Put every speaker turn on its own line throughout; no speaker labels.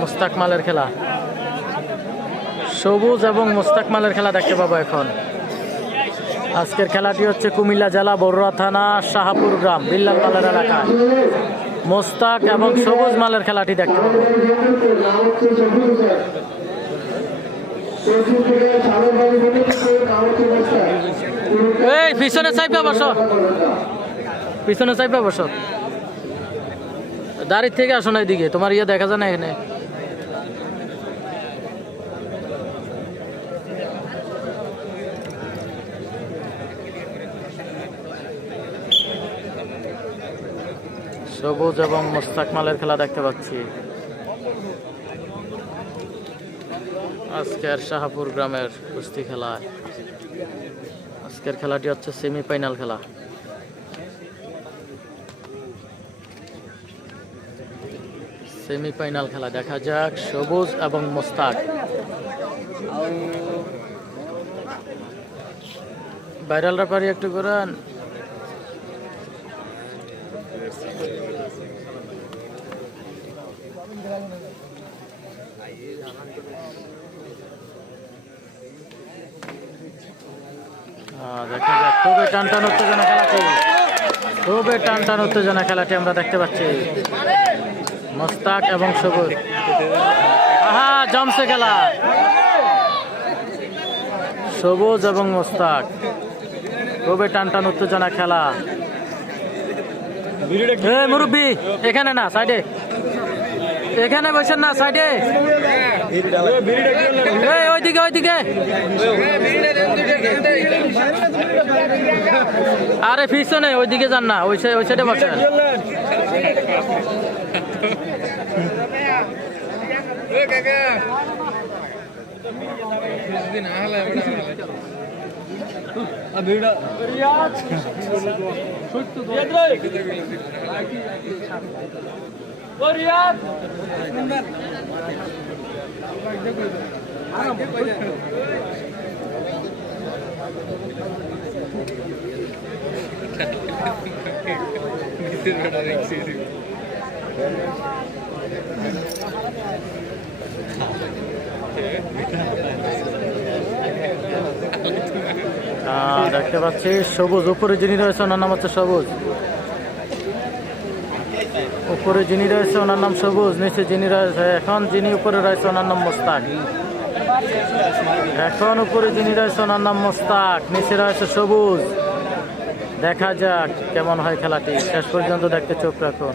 মুস্তাক মালের খেলা। সবুজ এবং মুস্তাক মালের খেলা দেখতে পাবো এখন। আজকের খেলাটি হচ্ছে কুমিল্লা জেলা বড়ুয়া থানা শাহাপুর গ্রাম বিল্লাল মালের এলাকায়। মোস্তাক এবং সবুজ মালের খেলাটি দেখতে পাবো। এই, পিছনে চাইপা বসো। পিছনে চাইপা বসো। দাঁড়ির থেকে আসো না এদিকে, তোমার ইয়ে দেখা যায় না এখানে। সবুজ এবং মোস্তাক মালের খেলা দেখতে পাচ্ছি। আজকের শাহাপুর গ্রামের কুস্তি খেলা। আজকের খেলাটি হচ্ছে সেমিফাইনাল খেলা। সেমিফাইনাল খেলা। দেখা যাক, সবুজ এবং মোস্তাক। ভাইরালরা পারি একটু করেন দেখা যাক, খুবই টান টান উত্তেজনা খেলাটি। খুবই টান টান উত্তেজনা খেলাটি আমরা দেখতে পাচ্ছি। মোস্তাক এবং সবুজ। আহা, জমছে খেলা। সবুজ এবং মোস্তাক। খুবই টান টান উত্তেজনা খেলা। মুরব্বী, এখানে না, সাইডে। এখানে বসেন না, সাইডে। ওইদিকে ওইদিকে। আরে, পিছনে, ওইদিকে যান না, ওই সাইড- ওই সাইডে বসেন আহ, দেখতে পাচ্ছি সবুজ। উপরে যিনি রয়েছে, ওনার নাম হচ্ছে সবুজ। উপরে যিনি রয়েছে, ওনার নাম সবুজ। নিচে যিনি রয়েছে, এখন যিনি উপরে রয়েছে, ওনার নাম মোস্তাক। এখন উপরে যিনি রয়েছে, ওনার নাম মোস্তাক। নিচে রয়েছে সবুজ। দেখা যাক কেমন হয় খেলাটি। শেষ পর্যন্ত দেখতে চোখ রাখুন।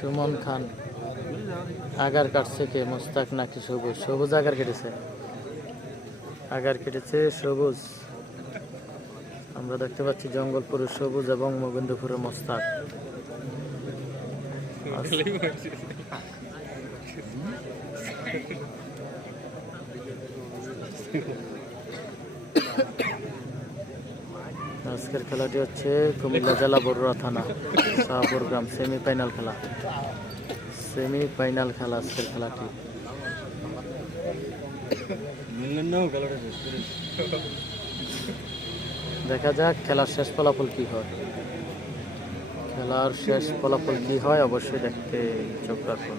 সুমন খান আগার কাটছে কে মোস্তাক নাকি সবুজ? সবুজ আগার কেটেছে। আগার কেটেছে সবুজ। আমরা দেখতে পাচ্ছি জঙ্গলপুরের সবুজ এবং মোবিন্দপুরের মোস্তাক। আজকের খেলাটি হচ্ছে কুমিল্লা জেলা বড়ুয়া থানা, শাহপুর গ্রাম সেমিফাইনাল খেলা। সেমিফাইনাল খেলা আজকের খেলাটি। দেখা যাক খেলার শেষ ফলাফল কি হয়। খেলার শেষ ফলাফল কি হয় অবশ্যই দেখতে চোখ রাখুন।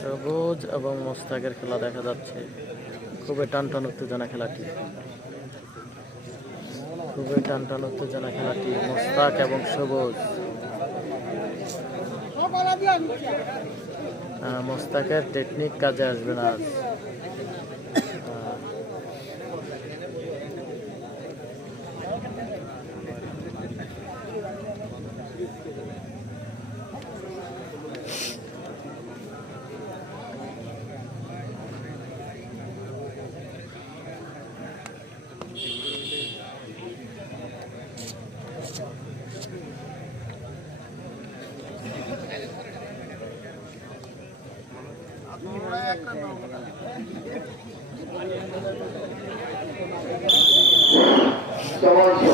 সবুজ এবং মোস্তাকের খেলা দেখা যাচ্ছে। খুবই টান টান উত্তেজনা খেলাটি। খুবই টানটান টান উত্তেজনা খেলাটি। মোস্তাক এবং সবুজ। মোস্তাকের টেকনিক কাজে আসবে না
সমাজ